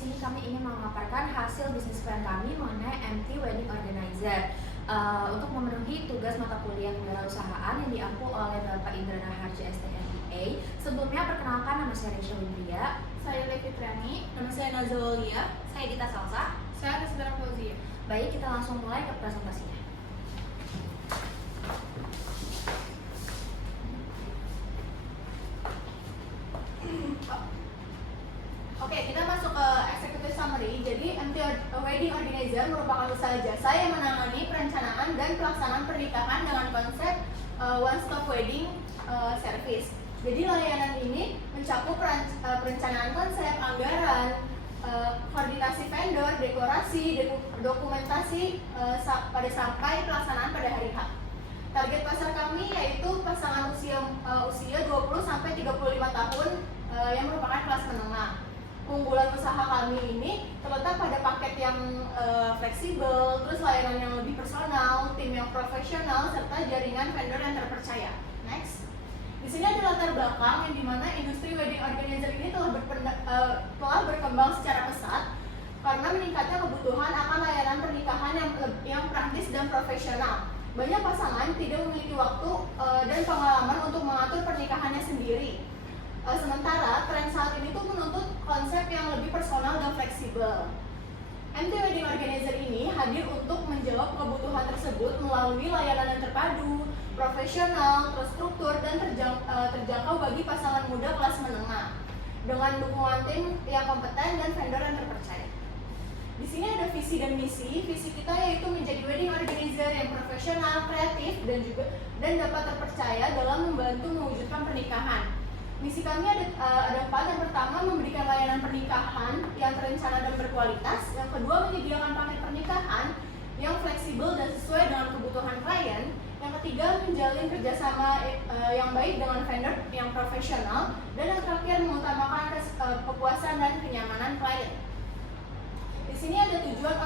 sini kami ingin memaparkan hasil bisnis plan kami mengenai MT Wedding Organizer. Untuk memenuhi tugas mata kuliah kewirausahaan yang diampu oleh Bapak Indrana Harja STMBA. Sebelumnya perkenalkan, nama saya Resha Windria. Saya Levi Triani. Nama saya Nazawalia. Saya Dita Salsa. Saya Rizky Fauzia. Baik, kita langsung mulai ke presentasinya. Oke, kita masuk ke executive summary. Jadi, MT Wedding Organizer merupakan usaha jasa yang menangani perencanaan dan pelaksanaan pernikahan dengan konsep one stop wedding service. Jadi, layanan ini mencakup perencanaan konsep, anggaran, koordinasi vendor, dekorasi, dokumentasi pada sampai pelaksanaan pada hari H. Target pasar kami yaitu pasangan usia 20 sampai 35 tahun yang merupakan kelas menengah. Keunggulan usaha kami ini terletak pada paket yang fleksibel, terus layanan yang lebih personal, tim yang profesional, serta jaringan vendor yang terpercaya. Next. Di sini ada latar belakang yang dimana industri wedding organizer ini telah berkembang secara pesat karena meningkatnya kebutuhan akan layanan pernikahan yang praktis dan profesional. Banyak pasangan tidak memiliki waktu dan pengalaman untuk mengatur pernikahannya sendiri. Sementara tren saat ini tuh menuntut konsep yang lebih personal dan fleksibel. MT Wedding Organizer ini hadir untuk menjawab kebutuhan tersebut melalui layanan yang terpadu, profesional, terstruktur, dan terjangkau bagi pasangan muda kelas menengah dengan dukungan tim yang kompeten dan vendor yang terpercaya. Di sini ada visi dan misi. Visi kita yaitu menjadi wedding organizer yang profesional, kreatif, dan dapat terpercaya dalam membantu mewujudkan pernikahan. Misi kami ada 4. Yang pertama, memberikan layanan pernikahan yang terencana dan berkualitas. Yang kedua, menyediakan paket pernikahan yang fleksibel dan sesuai dengan kebutuhan klien. Yang ketiga, menjalin kerjasama yang baik dengan vendor yang profesional. Dan yang terakhir, mengutamakan kepuasan dan kenyamanan klien. Di sini ada tujuan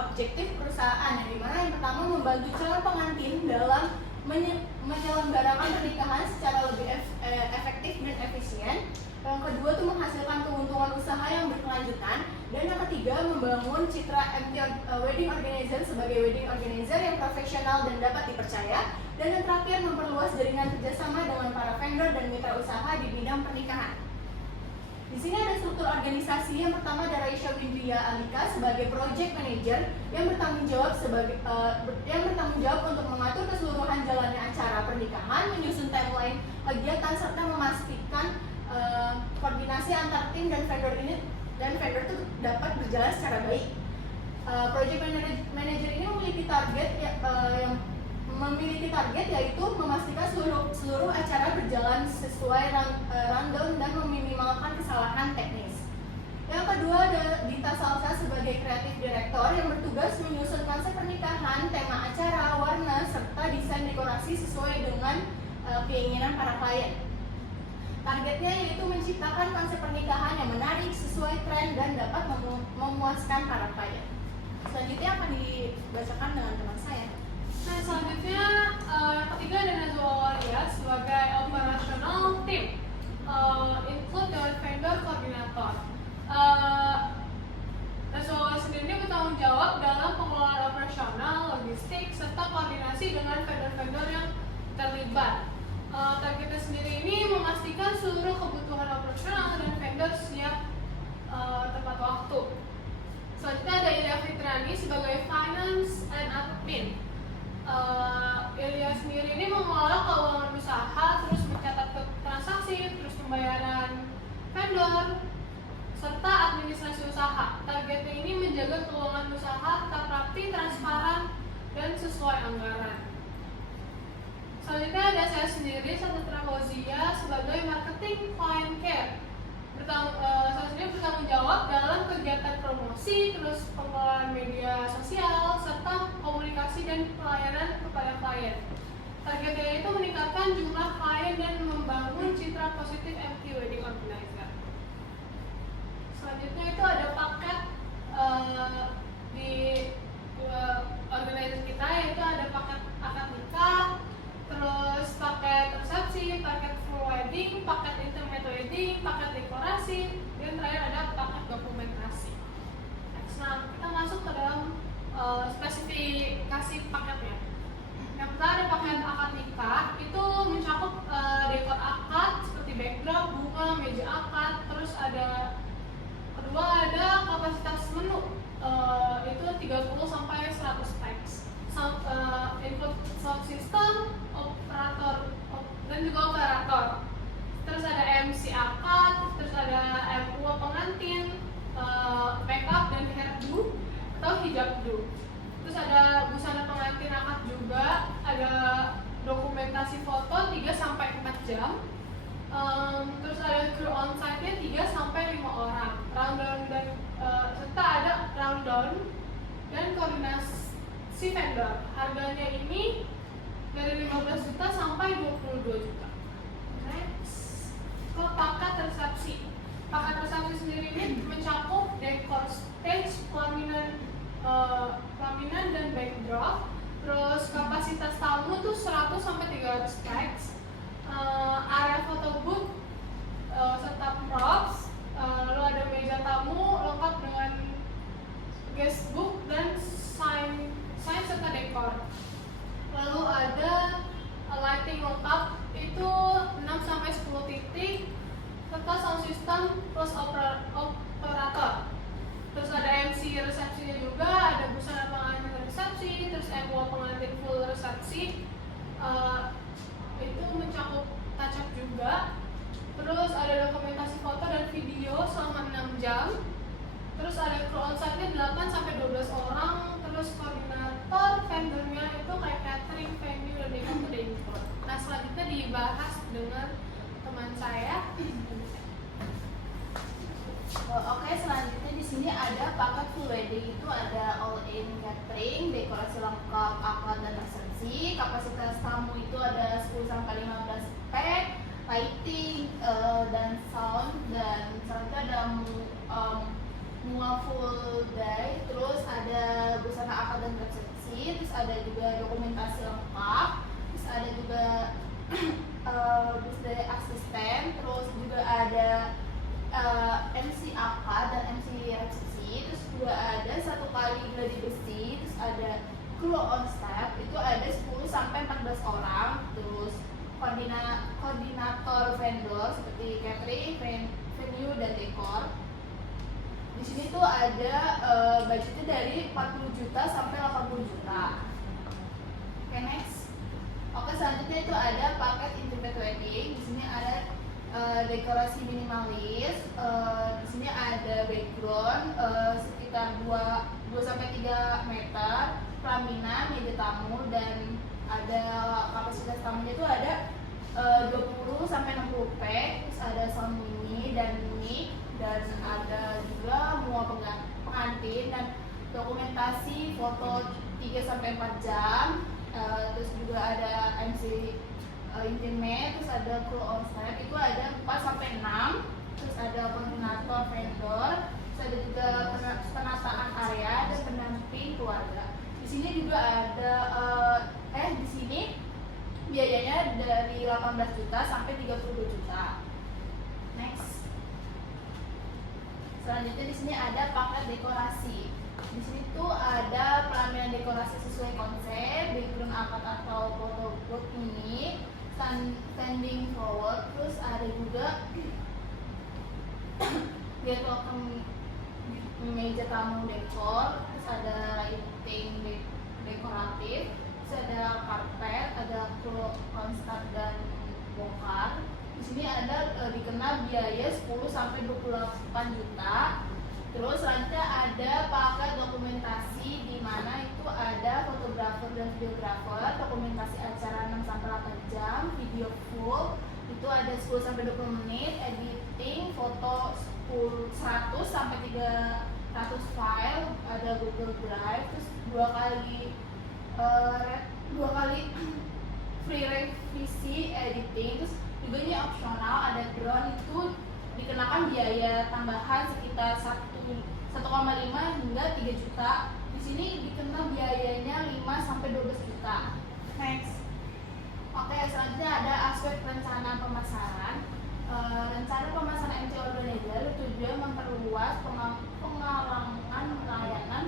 objektif perusahaan, yang dimana yang pertama membantu calon pengantin dalam menyelenggarakan pernikahan secara lebih efektif dan efisien. Yang kedua itu menghasilkan keuntungan usaha yang berkelanjutan. Dan yang ketiga, membangun citra MT Wedding Organizer sebagai wedding organizer yang profesional dan dapat dipercaya. Dan yang terakhir, memperluas jaringan kerjasama dengan para vendor dan mitra usaha di bidang pernikahan. Di sini ada struktur organisasi. Yang pertama ada Resha Windria Alika sebagai project manager yang bertanggung jawab untuk mengatur keseluruhan jalannya acara pernikahan, menyusun timeline kegiatan, serta memastikan koordinasi antar tim dan vendor itu dapat berjalan secara baik. Project manager ini memiliki target yaitu memastikan seluruh acara berjalan sesuai rundown dan meminimalkan kesalahan teknis. Yang kedua ada Dita Salsa sebagai kreatif direktor yang bertugas menyusun konsep pernikahan, tema acara, warna, serta desain dekorasi sesuai dengan keinginan para klien. Targetnya yaitu menciptakan konsep pernikahan yang menarik, sesuai tren, dan dapat memuaskan para klien. Selanjutnya akan dibacakan dengan teman saya. Nah, selanjutnya yang ketiga ada Nazawalia sebagai operational team, include dengan vendor koordinator. Nazawalia sendiri bertanggung jawab dalam pengelolaan operasional, logistik, serta koordinasi dengan vendor-vendor yang terlibat. Targetnya sendiri ini memastikan seluruh kebutuhan operasional dan vendor siap tepat waktu. Selanjutnya ada Ilya Fitrani sebagai finance and admin. Ilya sendiri ini mengelola keuangan usaha, terus mencatat transaksi, terus pembayaran vendor, serta administrasi usaha. Targetnya ini menjaga keuangan usaha tetap rapi, transparan, dan sesuai anggaran. Selanjutnya ada saya sendiri, Dita Fauzia sebagai marketing client care. Saya sendiri bertanggung jawab dalam kegiatan promosi, terus pengelolaan media sosial, serta komunikasi dan pelayanan kepada klien. Targetnya itu meningkatkan jumlah klien dan membangun citra positif MT Wedding Organizer. Selanjutnya itu ada paket di organizer kita, yaitu ada paket akad nikah, terus paket resepsi, paket full wedding, paket intimate wedding, paket dekorasi, dan terakhir ada paket dokumentasi. Next, nah kita masuk ke dalam spesifikasi paketnya. Yang pertama ada paket akad nikah, itu mencakup dekor akad seperti backdrop, bunga, meja akad, terus ada kedua ada kapasitas menu, itu 30 sampai 100 pax. Input sound system, operator dan juga operator. Terus ada MC akad, terus ada MU pengantin, makeup dan hairdo atau hijabdo. Terus ada busana pengantin akad juga, ada dokumentasi foto 3 sampai 4 jam. Terus ada crew on site-nya 3 sampai 5 orang. Rundown dan serta ada rundown dan koordinasi vendor. Harganya ini dari 15 juta sampai 22 juta. Next, ke paket resepsi. Paket resepsi sendiri ini mencakup dekor stage, pelaminan dan backdrop. Terus kapasitas tamu tuh 100 sampai 300 pax. Area photo booth serta props. Lalu ada meja tamu lengkap dengan guest book dan sign serta dekor. Lalu ada lighting lengkap itu 6 sampai 10 titik serta sound system plus operator. Terus ada MC resepsinya juga, ada busana pengantin resepsi, terus MU pengantin full resepsi. Itu mencakup touch up juga. Terus ada dokumentasi foto dan video selama 6 jam. Terus ada crew on site-nya 8 sampai 12 orang. Terus koordinator vendornya itu kayak catering, venue, dan dekor. Nah selanjutnya dibahas dengan teman saya. Oke, selanjutnya di sini ada paket full wedding, itu ada all in catering, dekorasi lengkap, akad dan resepsi. Kapasitas tamu itu ada 10 sampai 15 pack, lighting dan sound, dan selanjutnya ada mua full day. Terus ada busana akad dan resepsi, terus ada juga dokumentasi lengkap, terus ada juga birthday assistant, terus juga ada MC akad dan MC resepsi, terus juga ada 1 kali gladi bersih, terus ada crew on staff itu ada 10 sampai 14 orang, terus koordinator vendor seperti catering, venue dan dekor. Di sini tuh ada budgetnya dari 40 juta sampai 80 juta. Oke, next. Oke, selanjutnya itu ada paket intimate wedding. Di sini ada dekorasi minimalis. Di sini ada background sekitar 2 sampai 3 meter, pelaminan, meja tamu, dan ada kapasitas tamunya itu ada 20 sampai 60 pack. Terus ada sound mini dan mic, dan ada juga mua pengantin dan dokumentasi foto 3 sampai 4 jam. Terus juga ada MC intimate, terus ada crew on site itu ada 4 sampai 6, terus ada koordinator vendor, terus ada juga penataan area dan pendamping keluarga. Di sini juga ada di sini biayanya dari 18 juta sampai 32 juta. Next. Selanjutnya di sini ada paket dekorasi. Di sini tuh ada pelaminan dekorasi sesuai konsep, background akad atau photo booth ini, standing forward, terus ada juga get welcome meja tamu dekor, terus ada lighting dekoratif, terus ada karpet, ada crew konstat dan bongkar. Di sini ada dikena biaya 10 sampai 28 juta. Terus selanjutnya ada paket dokumentasi, di mana itu ada fotografer dan videografer, dokumentasi acara 6 sampai 8 jam, video full itu ada 10 sampai 20 menit, editing foto 100 sampai 300 file, ada Google Drive, terus 2 kali free revisi editing, terus juga ini opsional ada drone, itu dikenakan biaya tambahan sekitar 1,5 hingga 3 juta. Di sini dikena biayanya 5 sampai 12 juta. Next. Oke, selanjutnya ada aspek perencanaan pemasaran. Rencana pemasaran MT Organizer tujuan memperluas pengalaman layanan,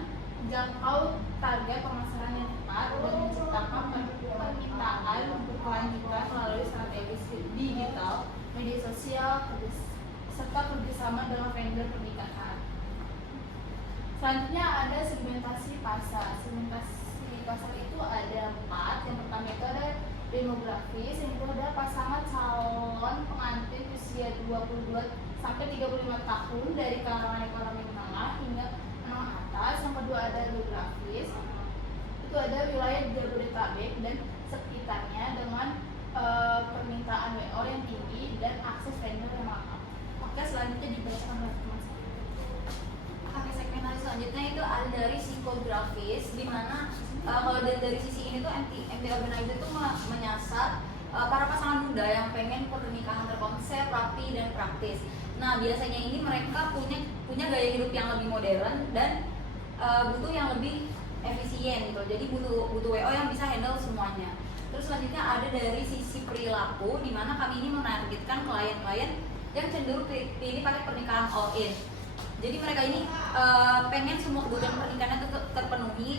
jangkau target pemasaran yang tepat, dan menciptakan permintaan berkelanjutan melalui strategi digital, media sosial, serta kerjasama dengan vendor pernikahan. Selanjutnya ada segmentasi pasar. Segmentasi pasar itu ada 4. Yang pertama itu ada demografis, yang itu ada pasangan calon pengantin usia 22 sampai 35 tahun dari kalangan ekonomi menengah hingga menengah atas. Yang kedua ada geografis, itu ada wilayah Jabodetabek dan sekitarnya dengan permintaan WO yang tinggi dan akses vendor yang lengkap. Oke, selanjutnya dibacakan oleh teman saya. Oke, segmentasi selanjutnya itu ada dari psikografis, di mana kalau dari sisi ini tuh MT Organizer itu menyasar para pasangan muda yang pengen pernikahan terkonsep, rapi dan praktis. Nah, biasanya ini mereka punya gaya hidup yang lebih modern dan butuh yang lebih efisien gitu. Jadi butuh WO yang bisa handle semuanya. Terus selanjutnya ada dari sisi perilaku, di mana kami ini menargetkan klien-klien yang cenderung pilih pakai pernikahan all in. Jadi mereka ini pengen semua kebutuhan pernikahannya terpenuhi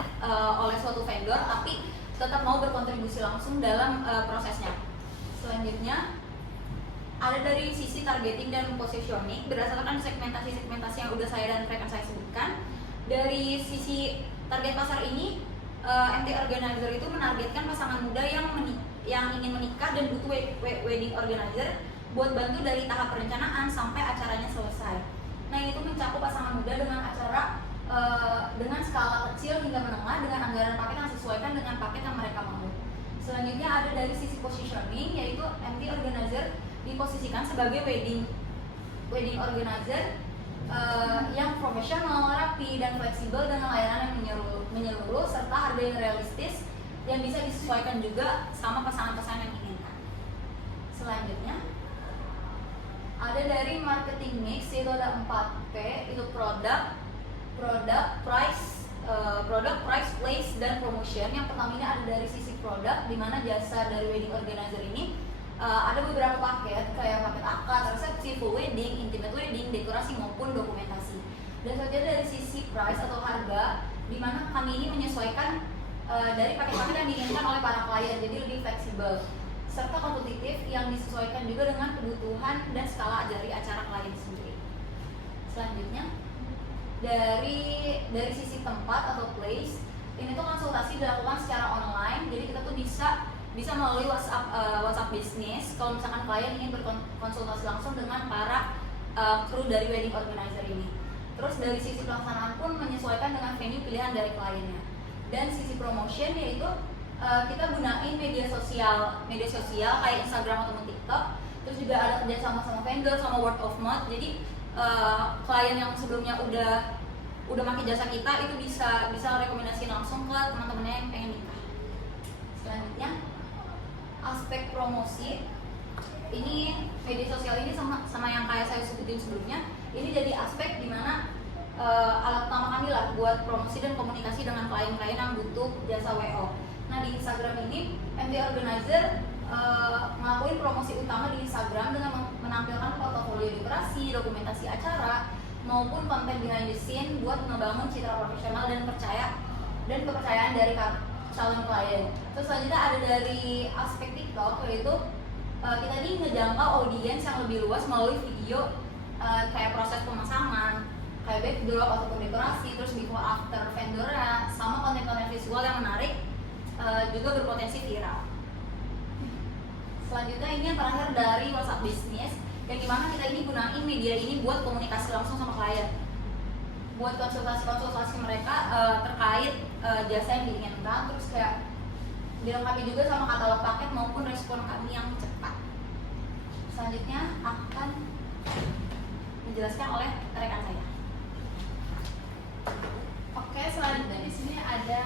oleh suatu vendor, tapi tetap mau berkontribusi langsung dalam prosesnya. Selanjutnya ada dari sisi targeting dan positioning, berdasarkan segmentasi yang udah saya dan rekan saya sebutkan. Dari sisi target pasar ini, MT Organizer itu menargetkan pasangan muda yang ingin menikah dan butuh wedding organizer buat bantu dari tahap perencanaan sampai acaranya selesai. Nah, itu mencakup pasangan muda dengan acara dengan skala kecil hingga menengah dengan anggaran paket yang disesuaikan dengan paket yang mereka mau. Selanjutnya ada dari sisi positioning, yaitu MT Organizer diposisikan sebagai wedding organizer yang profesional, rapi, dan fleksibel dengan layanan yang menyeluruh serta harga yang realistis yang bisa disesuaikan juga sama pasangan-pasangan yang diinginkan. Selanjutnya ada dari marketing mix, itu ada 4P, itu product, price, place, dan promotion. Yang pertama ini ada dari sisi produk, di mana jasa dari wedding organizer ini ada beberapa paket, kayak paket akad, resepsi, full wedding, intimate wedding, dekorasi maupun dokumentasi. Dan selanjutnya dari sisi price atau harga, di mana kami ini menyesuaikan dari paket-paket yang diinginkan oleh para klien, jadi lebih fleksibel serta kompetitif yang disesuaikan juga dengan kebutuhan dan skala dari acara klien sendiri. Selanjutnya dari sisi tempat atau place, ini tuh konsultasi dilakukan secara online, jadi kita tuh bisa melalui WhatsApp bisnis kalau misalkan klien ingin berkonsultasi langsung dengan para kru dari wedding organizer ini. Terus dari sisi pelaksanaan pun menyesuaikan dengan venue pilihan dari kliennya. Dan sisi promotion, yaitu kita gunain media sosial kayak Instagram ataupun TikTok. Terus juga ada kerjasama sama vendor, sama word of mouth. Jadi klien yang sebelumnya udah pakai jasa kita itu bisa rekomendasi langsung ke teman-temannya yang pengen nikah. Selanjutnya aspek promosi, ini media sosial ini sama yang kayak saya sebutin sebelumnya, ini jadi aspek dimana alat utama kami lah buat promosi dan komunikasi dengan klien-klien yang butuh jasa WO. Nah, di Instagram ini MT Organizer ngelakuin promosi utama di Instagram dengan menampilkan portofolio dekorasi, dokumentasi acara, maupun konten behind the scene buat membangun citra profesional dan kepercayaan dari calon klien. Terus selanjutnya ada dari aspek TikTok, yaitu kita ini ngejangkau audiens yang lebih luas melalui video kayak proses pemasangan, kayak backdrop ataupun dekorasi, terus before after vendornya, sama konten-konten visual yang menarik, juga berpotensi viral. Selanjutnya ini yang terakhir dari WhatsApp bisnis, yang dimana kita ini gunain media ini buat komunikasi langsung sama klien, buat konsultasi mereka terkait jasa yang diinginkan, terus kayak dilengkapi juga sama katalog paket maupun respon kami yang cepat. Selanjutnya akan dijelaskan oleh rekan saya. Oke, selanjutnya di sini ada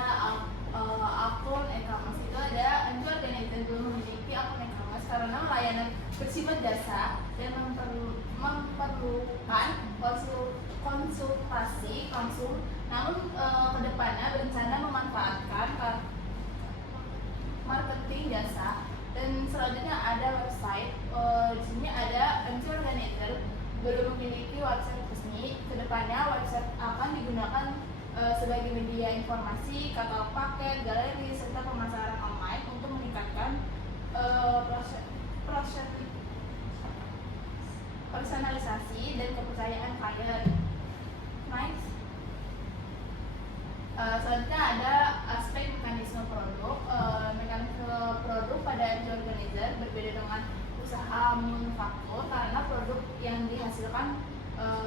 akun e-commerce. Itu ada MT Organizer belum memiliki akun e-commerce karena layanan bersifat jasa dan memerlukan konsultasi langsung. Namun kedepannya berencana memanfaatkan marketing jasa. Dan selanjutnya ada website. Di sini ada MT belum memiliki website resmi. Kedepannya website akan digunakan sebagai media informasi, katalog paket, galeri, serta pemasaran online untuk meningkatkan personalisasi dan kepercayaan klien. Next. Selanjutnya ada aspek mekanisme produk. Mekanisme produk pada MT Organizer berbeda dengan usaha manufaktur karena produk yang dihasilkan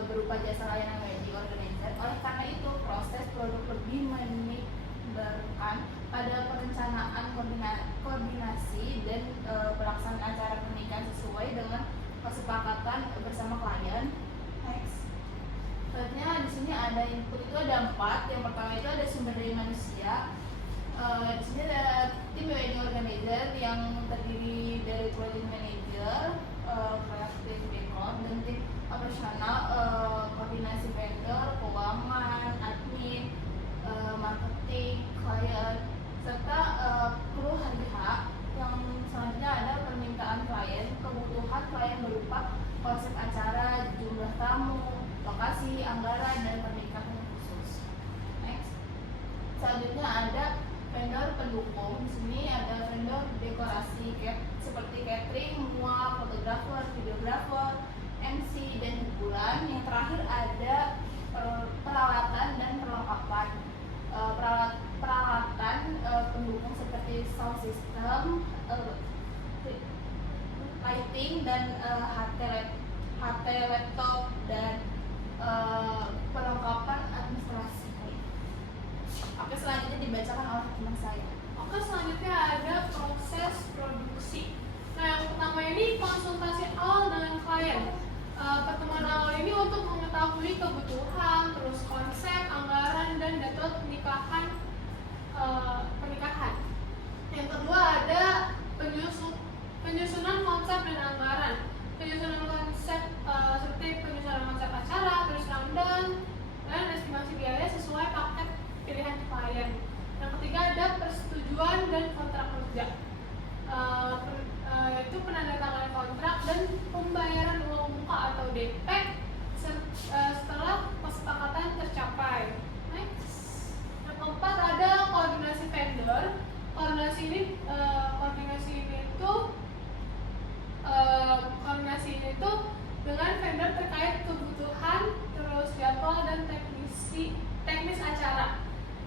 berupa jasa layanan wedding organizer. Oleh karena itu, proses produk lebih menimbulkan pada perencanaan, koordinasi dan pelaksanaan acara pernikahan sesuai dengan kesepakatan bersama klien. Next. Selanjutnya di sini ada input, itu ada 4. Yang pertama itu ada sumber daya manusia. Di sini ada tim wedding organizer yang terdiri dari project manager, creative background, dan tim operasional, koordinasi vendor, keuangan, admin, marketing, klien, serta kru HRH. Yang selanjutnya ada permintaan klien, kebutuhan klien berupa konsep acara, jumlah tamu, lokasi, anggaran, dan pernikahan yang khusus. Next. Selanjutnya ada vendor pendukung. Di sini ada vendor dekorasi seperti catering, mual, fotografer, videografer, MC, dan hiburan. Yang terakhir ada peralatan dan perlengkapan. Peralatan pendukung seperti sound system, lighting, dan HT laptop, dan perlengkapan administrasi. Oke, selanjutnya dibacakan oleh teman saya. Oke, selanjutnya ada proses produksi. Nah, yang pertama ini konsultasi awal dengan klien. Pertemuan awal ini untuk mengetahui kebutuhan, terus konsep, anggaran, dan data pernikahan. Yang kedua ada penyusunan konsep dan anggaran. Penyusunan konsep seperti penyusunan konsep acara, terus rundown, dan estimasi biaya sesuai paket pilihan klien. Yang ketiga ada persetujuan dan kontrak kerja. Itu penandatanganan kontrak dan pembayaran uang muka atau DP setelah kesepakatan tercapai. Next. Yang keempat ada koordinasi vendor. Koordinasi ini itu dengan vendor terkait kebutuhan, terus jadwal dan teknis acara.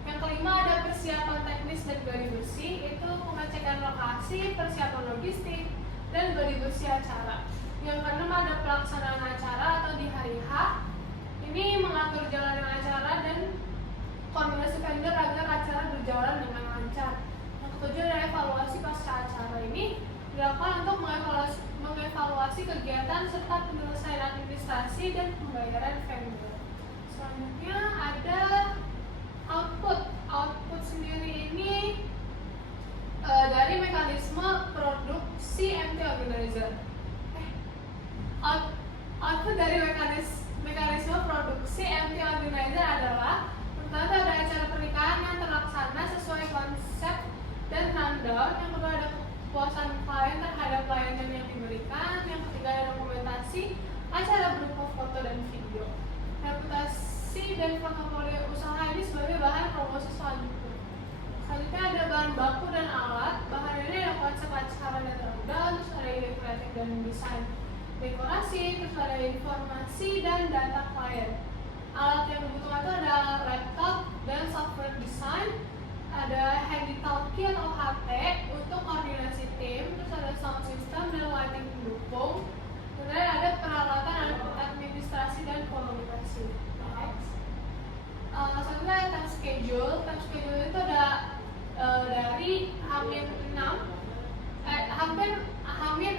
Yang kelima ada persiapan teknis dan gladi bersih, itu pengecekan lokasi, persiapan logistik, dan gladi bersih acara. Yang keenam ada pelaksanaan acara atau di hari H. Ini mengatur jalannya acara dan koordinasi vendor agar acara berjalan dengan lancar. Yang ketujuh ada evaluasi pasca acara. Ini dilakukan untuk mengevaluasi kegiatan serta penyelesaian administrasi dan pembayaran vendor. Selanjutnya ada output. Output sendiri ini dari mekanisme produksi MT Organizer. Output dari mekanisme produksi MT Organizer adalah pertama ada acara pernikahan yang terlaksana sesuai konsep dan rundown. Yang kedua ada kepuasan klien terhadap pelayanan yang diberikan. Yang ketiga ada dokumentasi acara berupa foto dan video. Reputasi dan portofolio usaha ini sebagai bahan promosi selanjutnya. Selanjutnya ada bahan baku dan alat. Bahan ini ada konsep acara dan rundown, terus ada ide kreatif dan desain dekorasi, terus ada informasi dan data klien. Alat yang dibutuhkan itu ada laptop dan software design, ada handy talkie atau HT untuk koordinasi tim, terus ada sound system dan lighting pendukung, kemudian ada peralatan administrasi dan komunikasi. Selanjutnya time schedule. Time schedule itu ada dari hampir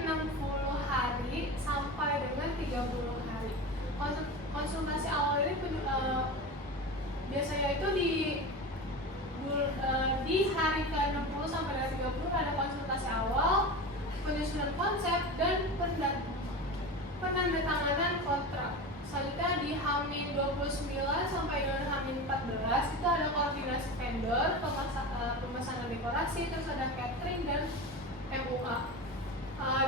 60 hari sampai dengan 30 hari. Konsultasi awal ini biasanya itu di hari ke-60 sampai dengan 30 ada konsultasi awal, penyusunan konsep, dan penandatanganan kontrak. Selanjutnya di H-29 sampai dengan H-14 itu ada koordinasi vendor, pemasangan dekorasi, terus ada catering dan MUA.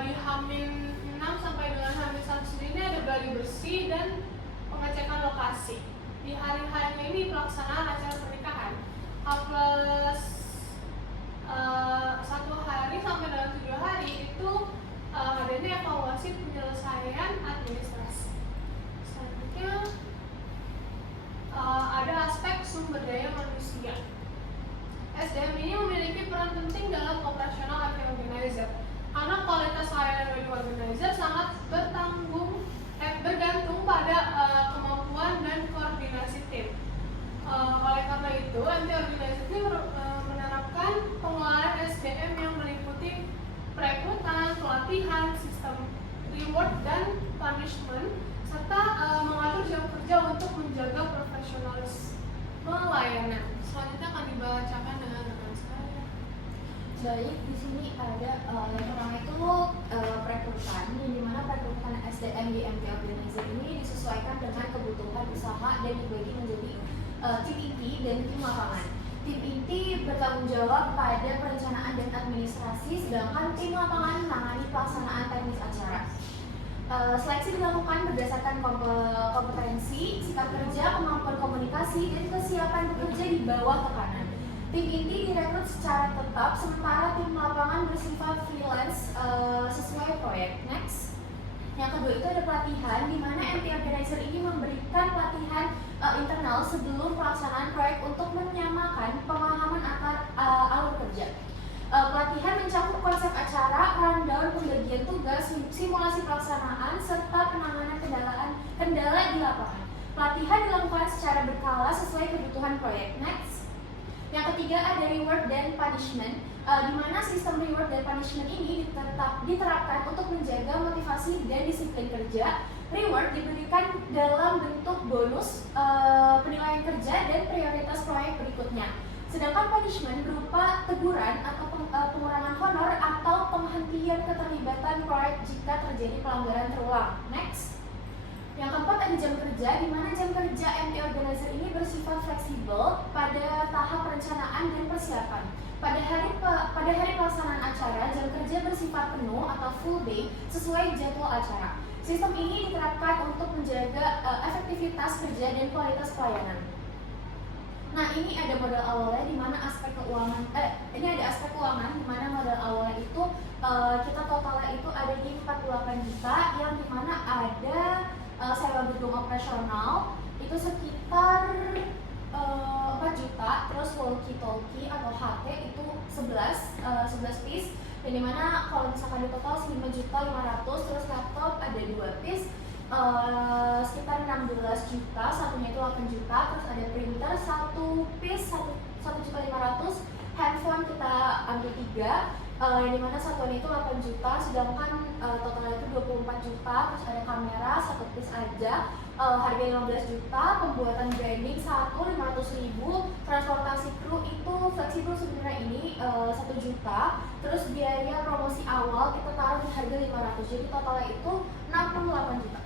Di H-6 sampai dengan H-1 sendiri ada gladi bersih, dan pengecekan lokasi. Di hari-hari ini pelaksanaan acara pernikahan H plus 1 hari sampai dengan 7 hari itu adanya evaluasi penyelesaian administrasi. Selanjutnya ada aspek sumber daya manusia. SDM ini memiliki peran penting dalam operasional event organizer karena kualitas layanan wedding organizer sangat bergantung pada kemampuan dan koordinasi tim. Oleh karena itu, MT Organizer ini menerapkan pengelolaan SDM yang meliputi perekrutan, pelatihan, sistem reward dan punishment, serta mengatur jam kerja untuk menjaga profesionalisme layanan. Selanjutnya akan dibacakan dengan rekan saya. Baik, di sini ada yang pertama itu perekrutan, yang dimana perekrutan SDM di MT Organizer ini disesuaikan dengan kebutuhan usaha dan dibagi menjadi tim inti dan tim lapangan. Tim inti bertanggung jawab pada perencanaan dan administrasi, sedangkan tim lapangan menangani pelaksanaan teknis acara. Seleksi dilakukan berdasarkan kompetensi, sikap kerja, kemampuan komunikasi, dan kesiapan bekerja di bawah tekanan. Tim inti direkrut secara tetap, sementara tim lapangan bersifat freelance sesuai proyek. Next. Yang kedua itu ada pelatihan, di mana MT Organizer ini memberikan pelatihan internal sebelum pelaksanaan proyek untuk menyamakan pemahaman alur kerja. Pelatihan mencakup konsep acara, rundown, pembagian tugas, simulasi pelaksanaan, serta penanganan kendala di lapangan. Pelatihan dilakukan secara berkala sesuai kebutuhan proyek. Next. Yang ketiga ada reward dan punishment, di mana sistem reward dan punishment ini diterapkan untuk menjaga motivasi dan disiplin kerja. Reward diberikan dalam bentuk bonus, penilaian kerja, dan prioritas proyek berikutnya. Sedangkan punishment berupa teguran atau pengurangan honor atau penghentian keterlibatan proyek jika terjadi pelanggaran terulang. Next. Yang keempat ada jam kerja, di mana jam kerja MT Organizer ini bersifat fleksibel pada tahap perencanaan dan persiapan. Pada hari pelaksanaan acara, jam kerja bersifat penuh atau full day sesuai jadwal acara. Sistem ini diterapkan untuk menjaga efektivitas kerja dan kualitas pelayanan. Nah, ini ada modal awalnya di mana aspek keuangan. Ini ada aspek keuangan di mana modal awalnya itu kita totalnya itu ada di 48 juta, yang di mana ada sewa gedung operasional itu sekitar 4 juta, terus walkie-talkie atau HT itu 11 piece, dan dimana kalau misalkan di total 5.500.000, terus laptop ada 2 piece sekitar 16 juta, satunya itu 8 juta, terus ada printer 1 piece 1.500.000, handphone kita ambil 3, yang dimana satuan itu 8 juta, sedangkan totalnya itu 24 juta, terus ada kamera 1 piece aja, harga 15 juta, pembuatan branding 500.000, transportasi kru itu fleksibel sebenarnya ini 1 juta, terus biaya promosi awal kita taruh di harga 500, jadi totalnya itu 68 juta.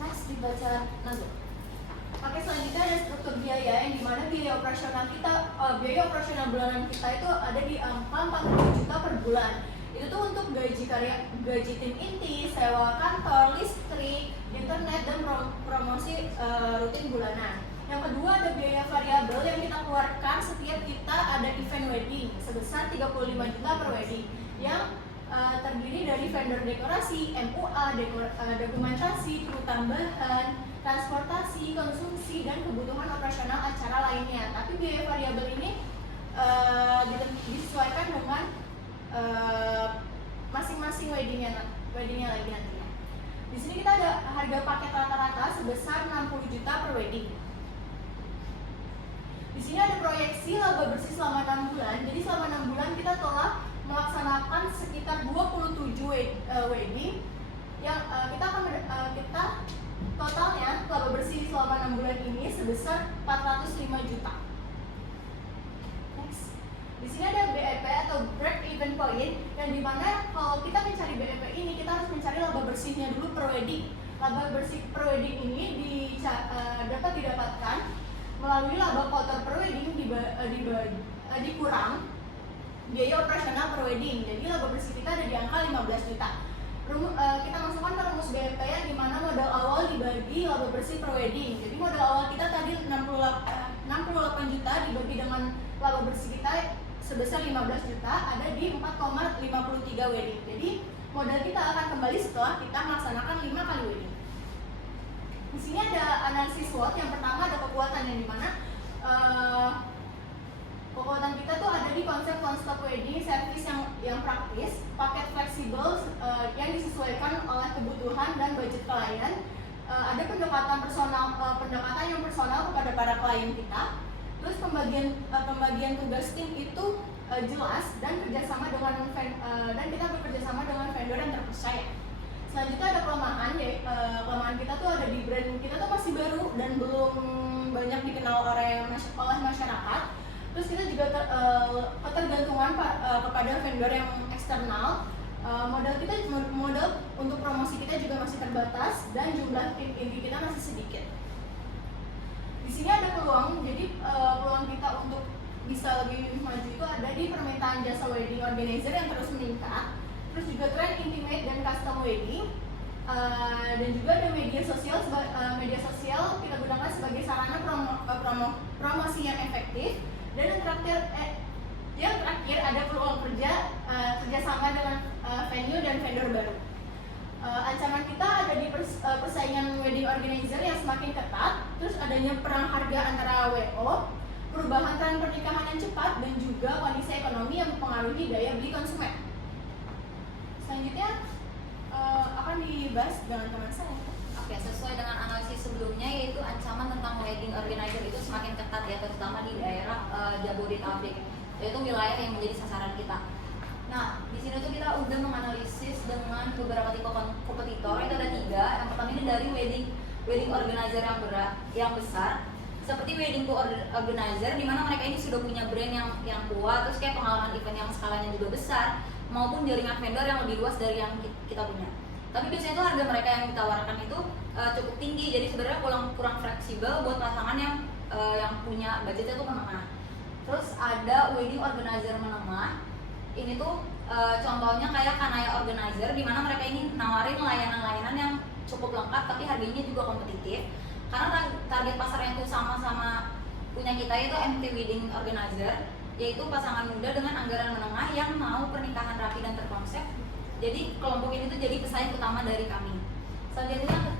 Next dibaca Nazo. Oke, selanjutnya ada struktur biaya, yang dimana biaya operasional bulanan kita itu ada di angka 40 juta per bulan. Itu tuh untuk gaji tim inti, sewa kantor, listrik, internet, dan promosi rutin bulanan. Yang kedua ada biaya variabel yang kita keluarkan setiap kita ada event wedding sebesar 35 juta per wedding, yang terdiri dari vendor dekorasi, MUA, dokumentasi, kru tambahan, transportasi, konsumsi, dan kebutuhan operasional acara lainnya. Tapi biaya variabel ini disesuaikan dengan masing-masing weddingnya lagi nantinya. Di sini kita ada harga paket rata-rata sebesar 60 juta per wedding. Di sini ada proyeksi laba bersih selama 6 bulan. Jadi selama 6 bulan kita telah melaksanakan sekitar 27 wedding yang kita totalnya laba bersih selama 6 bulan ini sebesar 405 juta. Next. Di sini ada BEP atau break even point, yang dimana kalau kita mencari BEP ini kita harus mencari laba bersihnya dulu per wedding. Laba bersih per wedding ini dapat didapatkan melalui laba kotor per wedding dikurang biaya operasional per wedding. Jadi laba bersih kita ada di angka 15 juta. kita masukkan ke rumus BMPR di mana modal awal dibagi laba bersih per wedding. Jadi modal awal kita tadi 68 juta dibagi dengan laba bersih kita sebesar 15 juta ada di 4,53 wedding. Jadi modal kita akan kembali setelah kita melaksanakan 5 kali wedding. Di sini ada analisis SWOT. Yang pertama ada kekuatan yang dimana kekuatan kita tuh ada di konsep one stop wedding, service yang praktis, paket fleksibel yang disesuaikan oleh kebutuhan dan budget klien. Ada pendekatan yang personal kepada para klien kita. Terus pembagian tugas tim itu jelas dan kerjasama dengan dan kita bekerjasama dengan vendor yang terpercaya. Selanjutnya ada kelemahan, kelemahan kita tuh ada di brand kita tuh masih baru dan belum banyak dikenal oleh masyarakat. Terus kita juga ketergantungan kepada vendor yang eksternal. Modal untuk promosi kita juga masih terbatas dan jumlah tim inti kita masih sedikit. Di sini ada peluang, jadi peluang kita untuk bisa lebih maju itu ada di permintaan jasa wedding organizer yang terus meningkat. Terus juga tren intimate dan custom wedding, dan juga ada media sosial kita gunakan sebagai sarana promosi yang efektif. Dan yang terakhir ada peluang kerjasama dengan venue dan vendor baru. Ancaman kita ada di persaingan wedding organizer yang semakin ketat, terus adanya perang harga antara WO, perubahan tren pernikahan yang cepat, dan juga kondisi ekonomi yang mempengaruhi daya beli konsumen. Selanjutnya akan dibahas dengan teman saya. Oke, sesuai dengan analisis sebelumnya, yaitu ancaman tentang wedding organizer itu semakin ketat ya, terutama di daerah Jabodetabek, yaitu wilayah yang menjadi sasaran kita. Nah, di sini tuh kita udah menganalisis dengan beberapa tipe kompetitor. Itu ada 3. Yang pertama ini dari wedding organizer yang besar, seperti wedding organizer, di mana mereka ini sudah punya brand yang kuat, terus kayak pengalaman event yang skalanya juga besar, maupun jaringan vendor yang lebih luas dari yang kita punya. Tapi biasanya tuh harga mereka yang ditawarkan itu cukup tinggi, jadi sebenarnya kurang fleksibel buat pasangan yang punya budgetnya tuh menengah. Terus ada wedding organizer menengah. Ini tuh contohnya kayak Kanaya Organizer, di mana mereka ini nawarin layanan-layanan yang cukup lengkap tapi harganya juga kompetitif. Karena target pasarnya itu sama-sama punya kita, yaitu MT Wedding Organizer, yaitu pasangan muda dengan anggaran menengah yang mau pernikahan rapi dan terkonsep. Jadi kelompok ini tuh jadi pesaing utama dari kami. Selanjutnya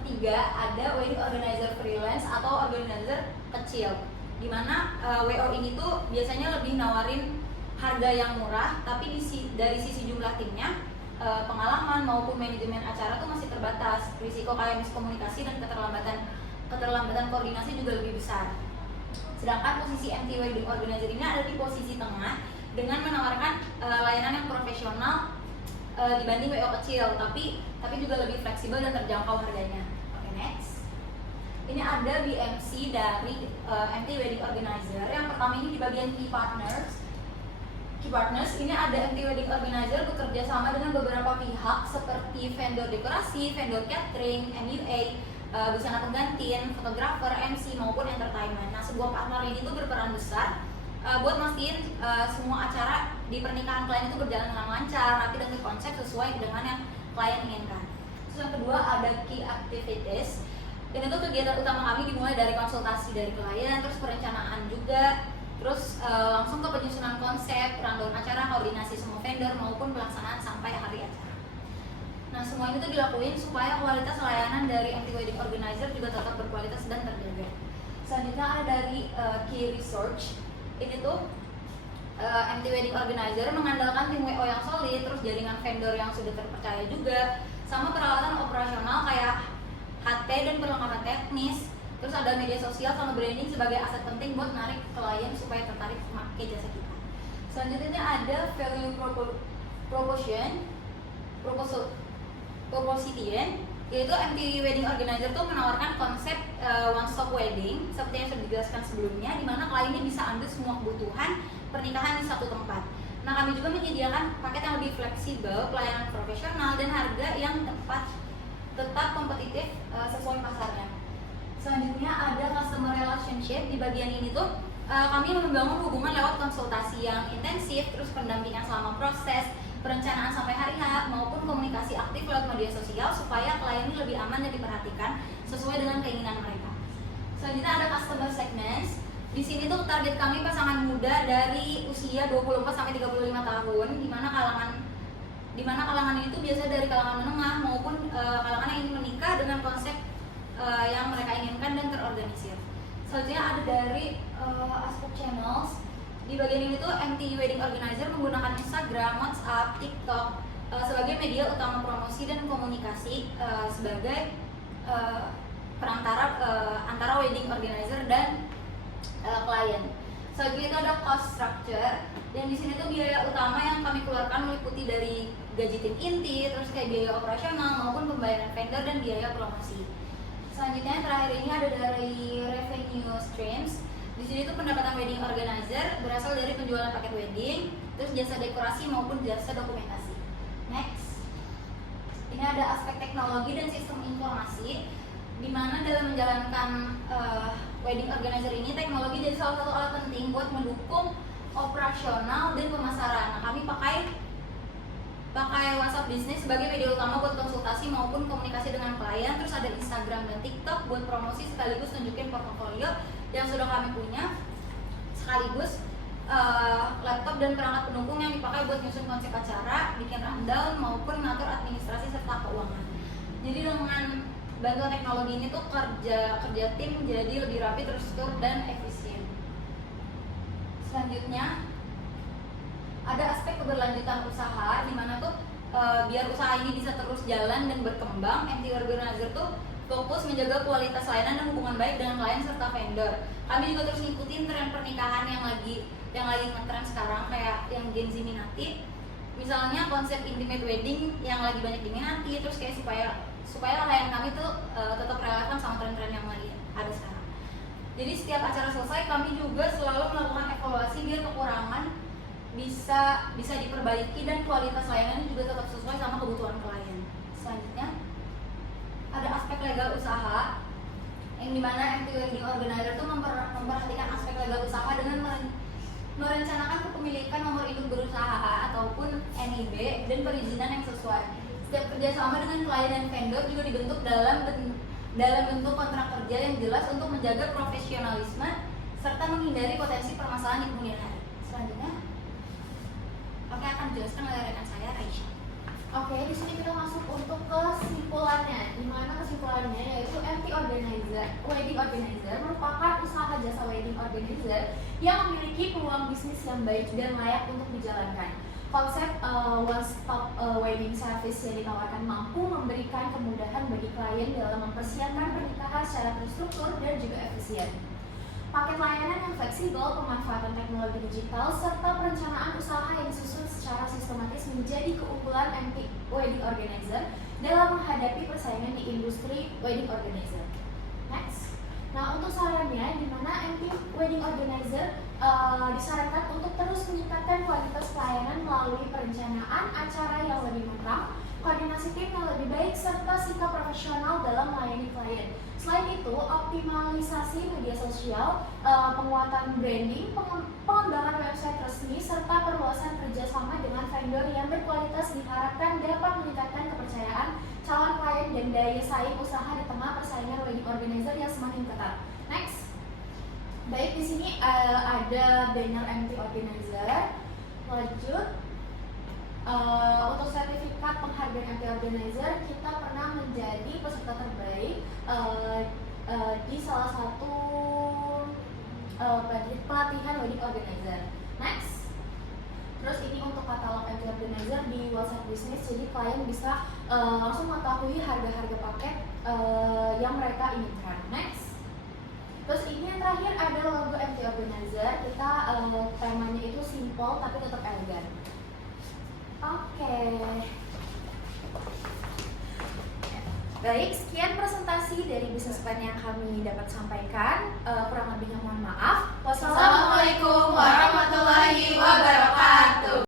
ketiga ada wedding organizer freelance atau organizer kecil, dimana WO ini tuh biasanya lebih nawarin harga yang murah, tapi dari sisi jumlah timnya, pengalaman maupun manajemen acara tuh masih terbatas. Risiko kayak miskomunikasi dan keterlambatan koordinasi juga lebih besar. Sedangkan posisi MT Wedding Organizer ini ada di posisi tengah dengan menawarkan layanan yang profesional dibanding WO kecil, tapi juga lebih fleksibel dan terjangkau harganya. Oke, next. Ini ada BMC dari MT Wedding Organizer. Yang pertama ini di bagian Key Partners. Key Partners ini ada MT Wedding Organizer bekerja sama dengan beberapa pihak seperti vendor dekorasi, vendor catering, MUA, busana pengantin, fotografer, MC maupun entertainment. Nah, sebuah partner ini tuh berperan besar buat mastiin semua acara di pernikahan klien itu berjalan dengan lancar, rapi dan terkonsep sesuai dengan yang klien inginkan. Terus yang kedua ada Key Activities. Ini tuh kegiatan utama kami dimulai dari konsultasi dari klien, terus perencanaan juga, terus langsung ke penyusunan konsep, rundown acara, koordinasi semua vendor maupun pelaksanaan sampai hari acara. Nah, semua ini tuh dilakuin supaya kualitas layanan dari MT Wedding Organizer juga tetap berkualitas dan terjaga. Selanjutnya ada dari Key Research. Ini tuh MT Wedding Organizer mengandalkan tim WO yang solid, terus jaringan vendor yang sudah terpercaya juga, sama peralatan operasional kayak HT dan perlengkapan teknis. Terus ada media sosial sama branding sebagai aset penting buat narik klien supaya tertarik memakai jasa kita. Selanjutnya ada value proposition, yaitu MT Wedding Organizer tuh menawarkan konsep one stop wedding seperti yang sudah dijelaskan sebelumnya, di mana kliennya bisa ambil semua kebutuhan pernikahan di satu tempat. Nah, kami juga menyediakan paket yang lebih fleksibel, pelayanan profesional, dan harga yang tetap kompetitif sesuai pasarnya. Selanjutnya ada customer relationship. Di bagian ini tuh kami membangun hubungan lewat konsultasi yang intensif, terus pendampingan selama proses, perencanaan sampai hari H, maupun komunikasi aktif lewat media sosial supaya klien ini lebih aman dan diperhatikan sesuai dengan keinginan mereka. Selanjutnya ada customer segments. Di sini tuh target kami pasangan muda dari usia 24 sampai 35 tahun, di mana kalangan ini tuh biasa dari kalangan menengah maupun kalangan yang ingin menikah dengan konsep yang mereka inginkan dan terorganisir. Selanjutnya ada dari aspek channels. Di bagian ini tuh MT Wedding Organizer menggunakan Instagram, WhatsApp, TikTok sebagai media utama promosi dan komunikasi sebagai perantara antara wedding organizer dan klien. Selanjutnya itu ada cost structure, dan di sini tuh biaya utama yang kami keluarkan meliputi dari gaji tim inti, terus kayak biaya operasional maupun pembayaran vendor dan biaya promosi. Selanjutnya yang terakhir ini ada dari revenue streams. Di sini tuh pendapatan wedding organizer berasal dari penjualan paket wedding, terus jasa dekorasi maupun jasa dokumentasi. Next, ini ada aspek teknologi dan sistem informasi, di mana dalam menjalankan wedding organizer ini teknologi jadi salah satu alat penting buat mendukung operasional dan pemasaran. Nah, kami pakai WhatsApp Business sebagai media utama buat konsultasi maupun komunikasi dengan klien. Terus ada Instagram dan TikTok buat promosi sekaligus tunjukin portofolio yang sudah kami punya, sekaligus laptop dan perangkat pendukung yang dipakai buat nyusun konsep acara, bikin rundown maupun mengatur administrasi serta keuangan. Jadi dengan bantuan teknologi ini tuh kerja tim jadi lebih rapi, terstruktur dan efisien. Selanjutnya ada aspek keberlanjutan usaha, di mana tuh biar usaha ini bisa terus jalan dan berkembang, MT Organizer tuh fokus menjaga kualitas layanan dan hubungan baik dengan klien serta vendor. Kami juga terus ngikutin tren pernikahan yang lagi ngetren sekarang, kayak yang Gen Z minati. Misalnya konsep intimate wedding yang lagi banyak diminati, terus kayak supaya layanan kami tuh tetap relevan sama tren-tren yang lagi ada sekarang. Jadi setiap acara selesai kami juga selalu melakukan evaluasi biar kekurangan bisa diperbaiki dan kualitas layanan juga tetap sesuai sama kebutuhan klien. Selanjutnya ada aspek legal usaha, yang dimana MT Wedding Organizer itu memperhatikan aspek legal usaha dengan merencanakan kepemilikan nomor induk berusaha ataupun NIB dan perizinan yang sesuai. Setiap kerjasama dengan klien dan vendor juga dibentuk dalam bentuk kontrak kerja yang jelas untuk menjaga profesionalisme serta menghindari potensi permasalahan di kemudian hari. Selanjutnya, akan dijelaskan oleh rekan saya, Raisya. Oke, di sini kita masuk untuk kesimpulannya. Di mana kesimpulannya yaitu MT Wedding Organizer merupakan usaha jasa wedding organizer yang memiliki peluang bisnis yang baik dan layak untuk dijalankan. Konsep one-stop wedding service yang ditawarkan mampu memberikan kemudahan bagi klien dalam mempersiapkan pernikahan secara terstruktur dan juga efisien. Paket layanan yang fleksibel, pemanfaatan teknologi digital, serta perencanaan usaha yang disusun secara sistematis menjadi keunggulan MT Wedding Organizer dalam menghadapi persaingan di industri wedding organizer. Next. Nah, untuk sarannya, di mana MT Wedding Organizer disarankan untuk terus meningkatkan kualitas pelayanan melalui perencanaan acara yang lebih matang, koordinasi tim yang lebih baik, serta sikap profesional dalam melayani klien. Selain itu, optimalisasi media sosial, penguatan branding, pengembangan website resmi, serta perluasan kerjasama dengan vendor yang berkualitas diharapkan dapat meningkatkan kepercayaan calon klien dan daya saing usaha di tengah persaingan wedding organizer yang semakin ketat. Next. Baik, di sini ada banner MT Organizer. Lanjut. Untuk sertifikat penghargaan MT Organizer, kita pernah menjadi peserta terbaik di salah satu pelatihan wedding organizer. Next. Terus ini untuk katalog MT Organizer di WhatsApp Business, jadi klien bisa langsung mengetahui harga-harga paket yang mereka inginkan. Next. Terus ini yang terakhir ada logo MT Organizer. Kita temanya itu simple tapi tetap elegan. Oke. Baik, sekian presentasi dari bisnis plan yang kami dapat sampaikan. Kurang lebihnya mohon maaf. Wassalamualaikum warahmatullahi wabarakatuh.